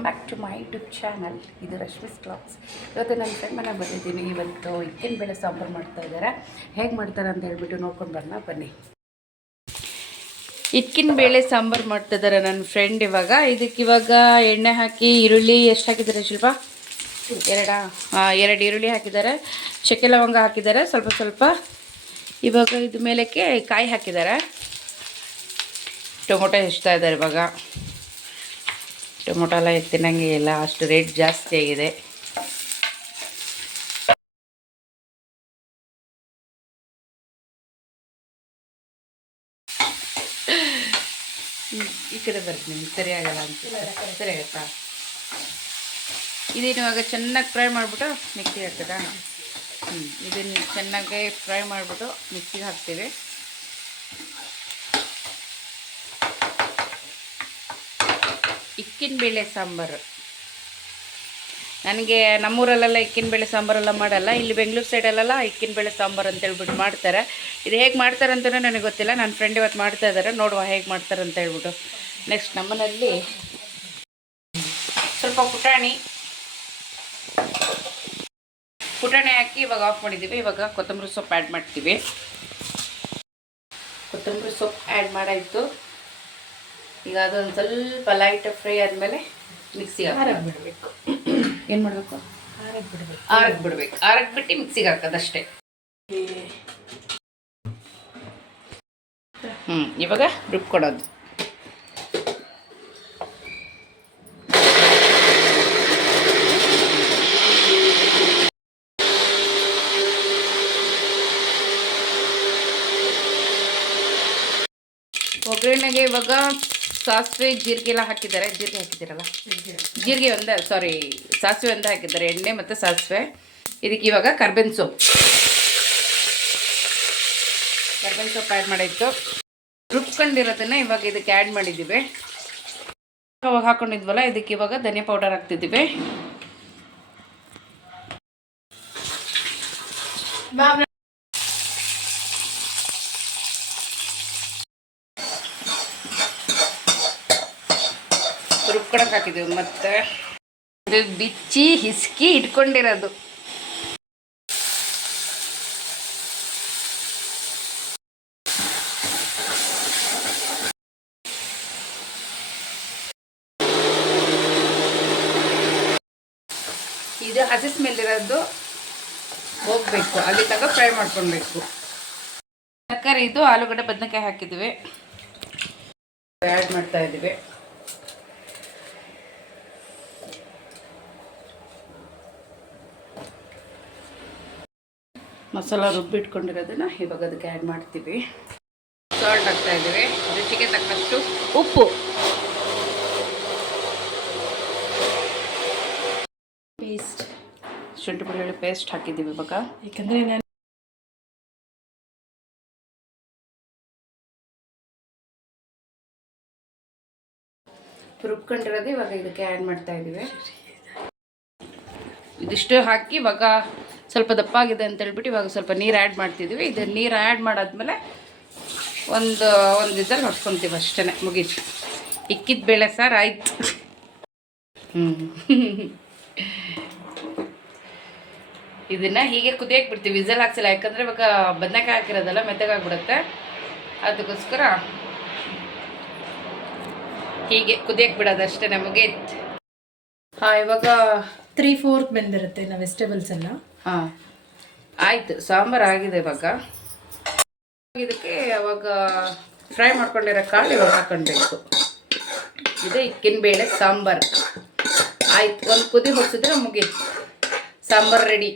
Welcome back to my YouTube channel. ಇದು Rashmi's blogs. ಇವತ್ತು ನನ್ನ ಫ್ರೆಂಡ್ ಮನೆಗೆ ಬಂದಿದ್ದೀನಿ. ಇವತ್ತು ಇಕ್ಕಿನ ಬೇಳೆ ಸಾಂಬಾರು ಮಾಡ್ತಾ ಇದ್ದಾರೆ. ಹೇಗೆ ಮಾಡ್ತಾರೆ ಅಂತ ಹೇಳ್ಬಿಟ್ಟು ನೋಡ್ಕೊಂಡು ಬರೋಣ ಬನ್ನಿ. ಇಕ್ಕಿನ ಬೇಳೆ ಸಾಂಬಾರು ಮಾಡ್ತಾ ಇದ್ದಾರೆ ನನ್ನ ಫ್ರೆಂಡ್. ಇದಕ್ಕಿವಾಗ ಎಣ್ಣೆ ಹಾಕಿ ಈರುಳ್ಳಿ ಎಷ್ಟು ಹಾಕಿದ್ದಾರೆ ಶಿಲ್ಪ? ಎರಡು ಈರುಳ್ಳಿ ಹಾಕಿದ್ದಾರೆ, ಚಕ್ಕೆ ಲವಂಗ ಹಾಕಿದ್ದಾರೆ, ಸ್ವಲ್ಪ ಇವಾಗ ಇದು ಮೇಲಕ್ಕೆ ಕಾಯಿ ಹಾಕಿದ್ದಾರೆ, ಟೊಮೊಟೊ ಹೆಚ್ಚ್ತಾ ಇದ್ದಾರೆ. ಇವಾಗ ಟೊಮೊಟೊ ಎಲ್ಲ ತಿನ್ನಂಗೆ ಇಲ್ಲ, ಅಷ್ಟು ರೇಟ್ ಜಾಸ್ತಿ ಆಗಿದೆ. ಈ ಕಡೆ ಬರ್ತೀನಿ, ಸರಿಯಾಗಲ್ಲ ಅಂತ. ಸರಿ ಆಗುತ್ತಾ? ಇದೇನು ಇವಾಗ ಚೆನ್ನಾಗಿ ಫ್ರೈ ಮಾಡಿಬಿಟ್ಟು ಮಿಕ್ಸಿಗೆ ಹಾಕ್ತದಾ? ಇದನ್ನು ಚೆನ್ನಾಗಿ ಫ್ರೈ ಮಾಡಿಬಿಟ್ಟು ಮಿಕ್ಸಿಗೆ ಹಾಕ್ತೀವಿ. ಇಕ್ಕಿನ ಬೇಳೆ ಸಾಂಬಾರು ನನಗೆ ನಮ್ಮೂರಲ್ಲೆಲ್ಲ ಇಕ್ಕಿನ ಬೇಳೆ ಸಾಂಬಾರೆಲ್ಲ ಮಾಡಲ್ಲ. ಇಲ್ಲಿ ಬೆಂಗಳೂರು ಸೈಡಲ್ಲೆಲ್ಲ ಇಕ್ಕಿನ ಬೇಳೆ ಸಾಂಬಾರು ಅಂತ ಹೇಳ್ಬಿಟ್ಟು ಮಾಡ್ತಾರೆ. ಇದು ಹೇಗೆ ಮಾಡ್ತಾರೆ ಅಂತಲೂ ನನಗೆ ಗೊತ್ತಿಲ್ಲ. ನನ್ನ ಫ್ರೆಂಡ್ ಇವತ್ತು ಮಾಡ್ತಾ ಇದ್ದಾರೆ, ನೋಡುವ ಹೇಗೆ ಮಾಡ್ತಾರೆ ಅಂತ ಹೇಳ್ಬಿಟ್ಟು. ನೆಕ್ಸ್ಟ್ ನಮ್ಮನೇಲಿ ಸ್ವಲ್ಪ ಪುಟಾಣಿ ಹಾಕಿ ಇವಾಗ ಆಫ್ ಮಾಡಿದ್ದೀವಿ. ಇವಾಗ ಕೊತ್ತಂಬರಿ ಸೊಪ್ಪು ಆ್ಯಡ್ ಮಾಡ್ತೀವಿ. ಕೊತ್ತಂಬರಿ ಸೊಪ್ಪು ಆ್ಯಡ್ ಮಾಡಾಯಿತು. ಈಗ ಅದೊಂದು ಸ್ವಲ್ಪ ಲೈಟ್ ಫ್ರೈ ಆದಮೇಲೆ ಮಿಕ್ಸಿಗೆ ಬಿಡಬೇಕು. ಏನು ಮಾಡಬೇಕು? ಆರಕ್ಕೆ ಬಿಡಬೇಕು. ಆರಕ್ಕೆ ಬಿಟ್ಟು ಮಿಕ್ಸಿಗೆ ಹಾಕೋದಷ್ಟೇ. ಇವಾಗ ರುಬ್ಕೊಡೋದು. ಒಗ್ಗರಣೆಗೆ ಇವಾಗ ಸಾಸಿವೆ ಜೀರಿಗೆ ಎಲ್ಲ ಹಾಕಿದ್ದಾರೆ. ಜೀರಿಗೆ ಹಾಕಿದ್ದೀರಲ್ಲ, ಸಾಸಿವೆ ಒಂದು ಹಾಕಿದ್ದಾರೆ, ಎಣ್ಣೆ ಮತ್ತು ಸಾಸಿವೆ. ಇದಕ್ಕೆ ಇವಾಗ ಕರ್ಬೇವಿನ ಸೊಪ್ಪು ಆ್ಯಡ್ ಮಾಡಿತ್ತು. ರುಬ್ಕೊಂಡಿರೋದನ್ನು ಇವಾಗ ಇದಕ್ಕೆ ಆ್ಯಡ್ ಮಾಡಿದ್ದೀವಿ. ಅವಾಗ ಹಾಕ್ಕೊಂಡಿದ್ವಲ್ಲ, ಇದಕ್ಕೆ ಇವಾಗ ಧನಿಯಾ ಪೌಡರ್ ಹಾಕ್ತಿದ್ದೀವಿ. ರುಬ್ಕೊಳಕ್ಕೆ ಹಾಕಿದ್ದೀವಿ. ಮತ್ತು ಇದು ಬಿಚ್ಚಿ ಹಿಸ್ಕಿ ಇಟ್ಕೊಂಡಿರೋದು. ಇದು ಹಸಿ ಸ್ಮೆಲ್ ಇರೋದು ಹೋಗಬೇಕು, ಅಲ್ಲಿ ತನಕ ಫ್ರೈ ಮಾಡ್ಕೊಳ್ಬೇಕು. ತರಕಾರಿ ಇದು ಆಲೂಗಡ್ಡೆ ಬದನೆಕಾಯಿ ಹಾಕಿದ್ದೀವಿ, ಆ್ಯಡ್ ಮಾಡ್ತಾ ಇದ್ದೀವಿ. ಮಸಾಲ ರುಬ್ಬಿಟ್ಕೊಂಡಿರೋದನ್ನು ಇವಾಗ ಅದಕ್ಕೆ ಆ್ಯಡ್ ಮಾಡ್ತೀವಿ. ಸಾಲ್ಟ್ ಹಾಕ್ತಾ ಇದ್ದೀವಿ, ರುಚಿಗೆ ತಕ್ಕಷ್ಟು ಉಪ್ಪು, ಪೇಸ್ಟ್, ಶುಂಠಿ ಬೆಳ್ಳುಳ್ಳಿ ಪೇಸ್ಟ್ ಹಾಕಿದ್ದೀವಿ. ಇವಾಗ ಯಾಕಂದರೆ ನಾನು ರುಬ್ಕೊಂಡಿರೋದು ಇವಾಗ ಇದಕ್ಕೆ ಆ್ಯಡ್ ಮಾಡ್ತಾ ಇದ್ದೀವಿ. ಇದಿಷ್ಟು ಹಾಕಿ ಇವಾಗ ಸ್ವಲ್ಪ ದಪ್ಪಾಗಿದೆ ಅಂತ ಹೇಳ್ಬಿಟ್ಟು ಇವಾಗ ಸ್ವಲ್ಪ ನೀರು ಆ್ಯಡ್ ಮಾಡ್ತಿದ್ದೀವಿ. ಇದು ನೀರು ಆ್ಯಡ್ ಮಾಡಾದ್ಮೇಲೆ ಒಂದು ವಿಸಲ್ ಹೊಡ್ಸ್ಕೊತೀವಿ, ಅಷ್ಟೇ, ಮುಗೀತು. ಇಕ್ಕಿದ ಬೇಳೆ ಸಾರು ಆಯ್ತು. ಇದನ್ನು ಹೀಗೆ ಕುದಿಯಕ್ಕೆ ಬಿಡ್ತೀವಿ, ವಿಸಲ್ ಹಾಕ್ಸಿಲ್ಲ. ಯಾಕಂದರೆ ಇವಾಗ ಬದನೆಕಾಯಿ ಹಾಕಿರೋದಲ್ಲ, ಮೆತ್ತಗಾಗ್ಬಿಡುತ್ತೆ. ಅದಕ್ಕೋಸ್ಕರ ಹೀಗೆ ಕುದಿಯಕ್ಕೆ ಬಿಡೋದು ಅಷ್ಟೇ, ಮುಗೀತು. ಇವಾಗ 3/4 ಬೆಂದಿರುತ್ತೆ ನಾವು ವೆಜಿಟೇಬಲ್ಸ್ ಎಲ್ಲ. ಆಯಿತು, ಸಾಂಬಾರು ಆಗಿದೆ. ಇವಾಗ ಇದಕ್ಕೆ ಅವಾಗ ಫ್ರೈ ಮಾಡ್ಕೊಂಡಿರೋ ಕಾಳು ಇವಾಗ ಹಾಕ್ಕೊಳ್ಬೇಕು. ಇದು ಇಕ್ಕಿನ ಬೇಳೆ ಸಾಂಬಾರು ಆಯ್ತು. ಒಂದು ಕುದಿ ಹೊಡ್ಸಿದ್ರೆ ಮುಗೀತು, ಸಾಂಬಾರು ರೆಡಿ.